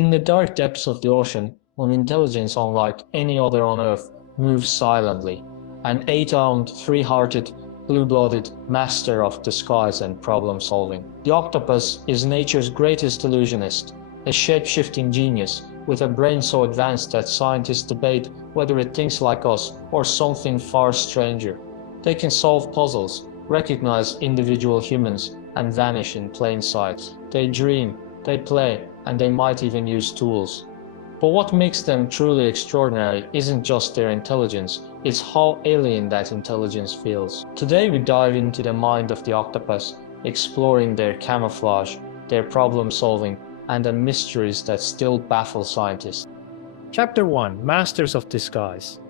In the dark depths of the ocean, an intelligence unlike any other on Earth moves silently. An eight-armed, three-hearted, blue-blooded master of disguise and problem-solving. The octopus is nature's greatest illusionist, a shape-shifting genius with a brain so advanced that scientists debate whether it thinks like us or something far stranger. They can solve puzzles, recognize individual humans, and vanish in plain sight. They dream, they play, and they might even use tools. But what makes them truly extraordinary isn't just their intelligence, it's how alien that intelligence feels. Today we dive into the mind of the octopus, exploring their camouflage, their problem-solving, and the mysteries that still baffle scientists. Chapter 1: Masters of Disguise.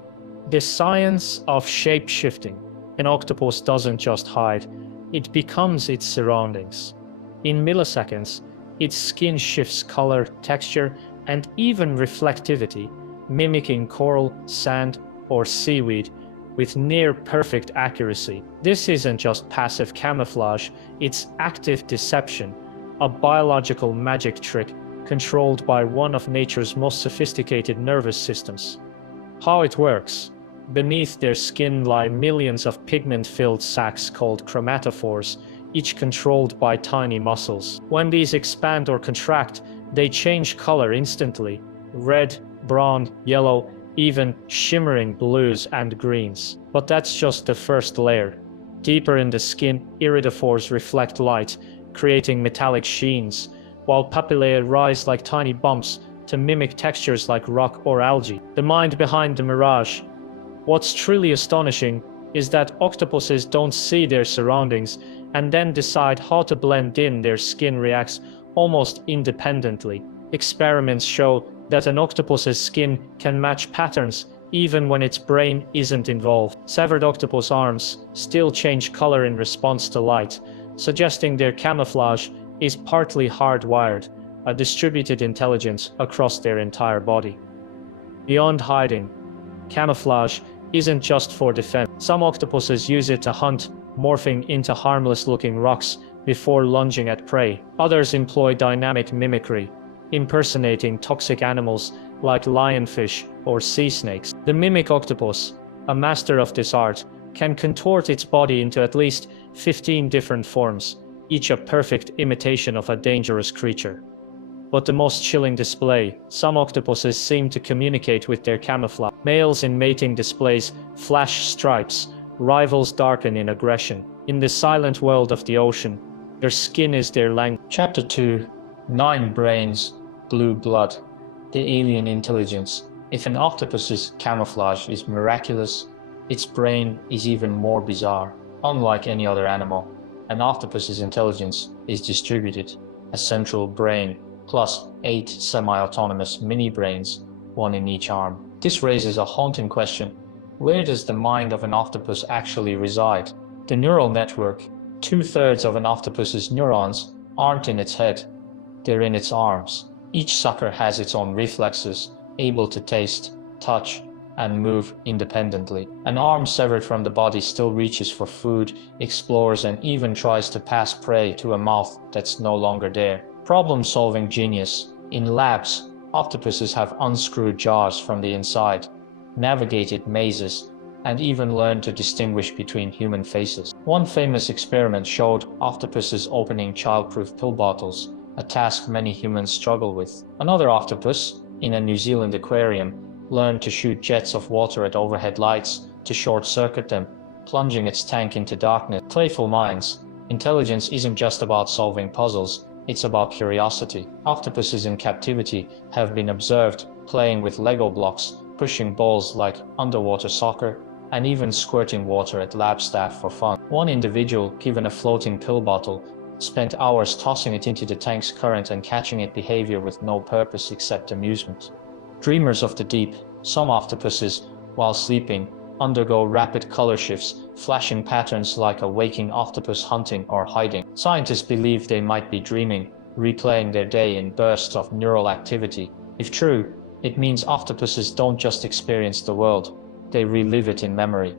The science of shape-shifting. An octopus doesn't just hide, it becomes its surroundings. In milliseconds, its skin shifts color, texture, and even reflectivity, mimicking coral, sand, or seaweed with near-perfect accuracy. This isn't just passive camouflage, it's active deception, a biological magic trick controlled by one of nature's most sophisticated nervous systems. How it works. Beneath their skin lie millions of pigment-filled sacs called chromatophores, each controlled by tiny muscles. When these expand or contract, they change color instantly: red, brown, yellow, even shimmering blues and greens. But that's just the first layer. Deeper in the skin, iridophores reflect light, creating metallic sheens, while papillae rise like tiny bumps to mimic textures like rock or algae. The mind behind the mirage. What's truly astonishing is that octopuses don't see their surroundings and then decide how to blend in. Their skin reacts almost independently. Experiments show that an octopus's skin can match patterns even when its brain isn't involved. Severed octopus arms still change color in response to light, suggesting their camouflage is partly hardwired, a distributed intelligence across their entire body. Beyond hiding, camouflage isn't just for defense. Some octopuses use it to hunt, morphing into harmless-looking rocks before lunging at prey. Others employ dynamic mimicry, impersonating toxic animals like lionfish or sea snakes. The mimic octopus, a master of this art, can contort its body into at least 15 different forms, each a perfect imitation of a dangerous creature. But the most chilling display, some octopuses seem to communicate with their camouflage. Males in mating displays flash stripes, rivals darken in aggression. In the silent world of the ocean, their skin is their language. Chapter 2: 9 Brains, Blue Blood, the Alien Intelligence. If an octopus's camouflage is miraculous, its brain is even more bizarre. Unlike any other animal, an octopus's intelligence is distributed, a central brain, plus 8 semi-autonomous mini-brains, one in each arm. This raises a haunting question. Where does the mind of an octopus actually reside? The neural network. 2/3 of an octopus's neurons aren't in its head, they're in its arms. Each sucker has its own reflexes, able to taste, touch, and move independently. An arm severed from the body still reaches for food, explores, and even tries to pass prey to a mouth that's no longer there. Problem-solving genius. In labs, octopuses have unscrewed jaws from the inside, navigated mazes, and even learned to distinguish between human faces. One famous experiment showed octopuses opening child-proof pill bottles, a task many humans struggle with. Another octopus, in a New Zealand aquarium, learned to shoot jets of water at overhead lights to short-circuit them, plunging its tank into darkness. Playful minds. Intelligence isn't just about solving puzzles, it's about curiosity. Octopuses in captivity have been observed playing with Lego blocks, pushing balls like underwater soccer, and even squirting water at lab staff for fun. One individual, given a floating pill bottle, spent hours tossing it into the tank's current and catching it behavior with no purpose except amusement. Dreamers of the deep. Some octopuses, while sleeping, undergo rapid color shifts, flashing patterns like a waking octopus hunting or hiding. Scientists believe they might be dreaming, replaying their day in bursts of neural activity. If true, it means octopuses don't just experience the world, they relive it in memory.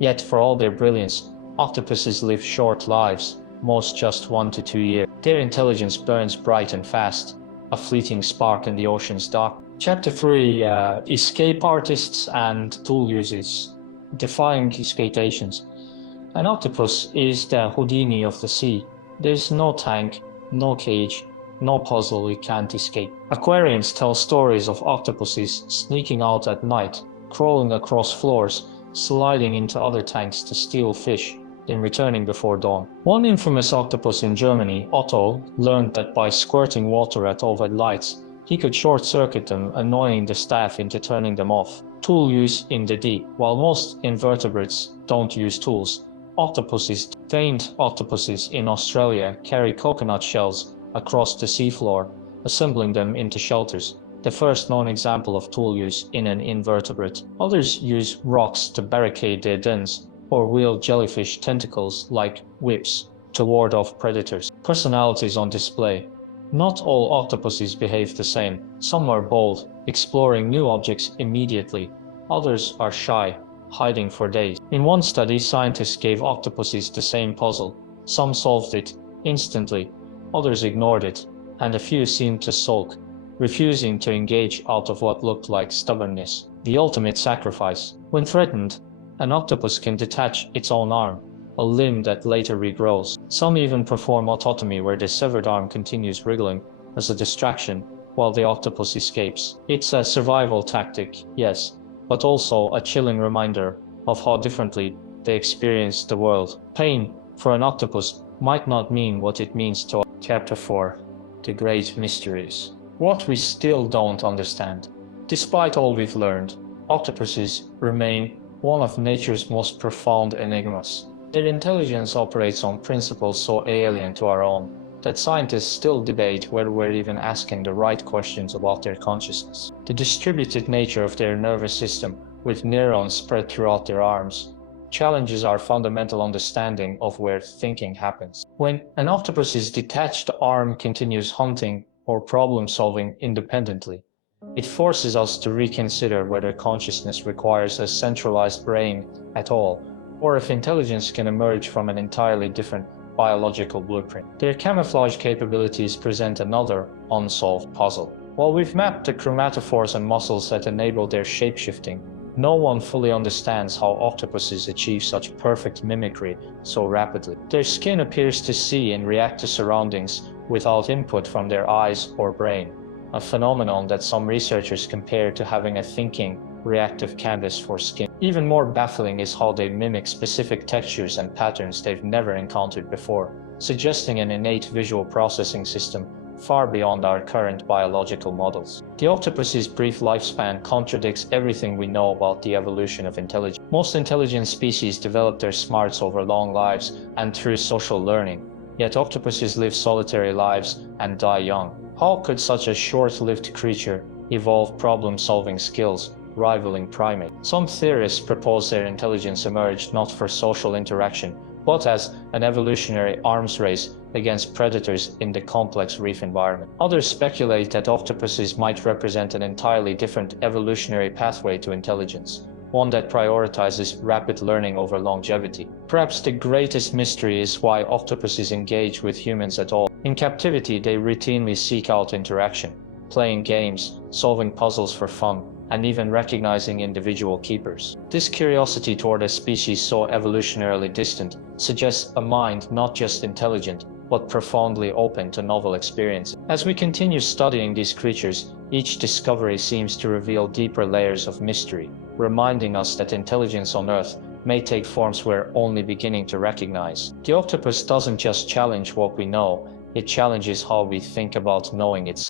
Yet, for all their brilliance, octopuses live short lives, most just 1 to 2 years. Their intelligence burns bright and fast, a fleeting spark in the ocean's dark. Chapter 3, Escape Artists and Tool Users, Defying Expectations. An octopus is the Houdini of the sea. There's no tank, no cage, no puzzle it can't escape. Aquarians tell stories of octopuses sneaking out at night, crawling across floors, sliding into other tanks to steal fish, then returning before dawn. One infamous octopus in Germany, Otto, learned that by squirting water at overhead lights, he could short-circuit them, annoying the staff into turning them off. Tool use in the deep. While most invertebrates don't use tools, famed octopuses in Australia carry coconut shells across the seafloor, assembling them into shelters, the first known example of tool use in an invertebrate. Others use rocks to barricade their dens, or wield jellyfish tentacles like whips to ward off predators. Personalities on display. Not all octopuses behave the same. Some are bold, exploring new objects immediately. Others are shy, hiding for days. In one study, scientists gave octopuses the same puzzle. Some solved it instantly, others ignored it, and a few seemed to sulk, refusing to engage out of what looked like stubbornness. The ultimate sacrifice. When threatened, an octopus can detach its own arm, a limb that later regrows. Some even perform autotomy, where the severed arm continues wriggling as a distraction while the octopus escapes. It's a survival tactic, yes, but also a chilling reminder of how differently they experience the world. Pain for an octopus might not mean what it means to us. Chapter 4. The Great Mysteries. What we still don't understand. Despite all we've learned, octopuses remain one of nature's most profound enigmas. Their intelligence operates on principles so alien to our own that scientists still debate whether we're even asking the right questions about their consciousness. The distributed nature of their nervous system, with neurons spread throughout their arms, challenges our fundamental understanding of where thinking happens. When an octopus's detached arm continues hunting or problem-solving independently, it forces us to reconsider whether consciousness requires a centralized brain at all, or if intelligence can emerge from an entirely different biological blueprint. Their camouflage capabilities present another unsolved puzzle. While we've mapped the chromatophores and muscles that enable their shapeshifting, no one fully understands how octopuses achieve such perfect mimicry so rapidly. Their skin appears to see and react to surroundings without input from their eyes or brain, a phenomenon that some researchers compare to having a thinking, reactive canvas for skin. Even more baffling is how they mimic specific textures and patterns they've never encountered before, suggesting an innate visual processing system far beyond our current biological models. The octopus's brief lifespan contradicts everything we know about the evolution of intelligence. Most intelligent species develop their smarts over long lives and through social learning, yet octopuses live solitary lives and die young. How could such a short-lived creature evolve problem-solving skills rivaling primates? Some theorists propose their intelligence emerged not for social interaction, but as an evolutionary arms race against predators in the complex reef environment. Others speculate that octopuses might represent an entirely different evolutionary pathway to intelligence, one that prioritizes rapid learning over longevity. Perhaps the greatest mystery is why octopuses engage with humans at all. In captivity, they routinely seek out interaction, playing games, solving puzzles for fun, and even recognizing individual keepers. This curiosity toward a species so evolutionarily distant suggests a mind not just intelligent, but profoundly open to novel experiences. As we continue studying these creatures, each discovery seems to reveal deeper layers of mystery, reminding us that intelligence on Earth may take forms we're only beginning to recognize. The octopus doesn't just challenge what we know, it challenges how we think about knowing itself.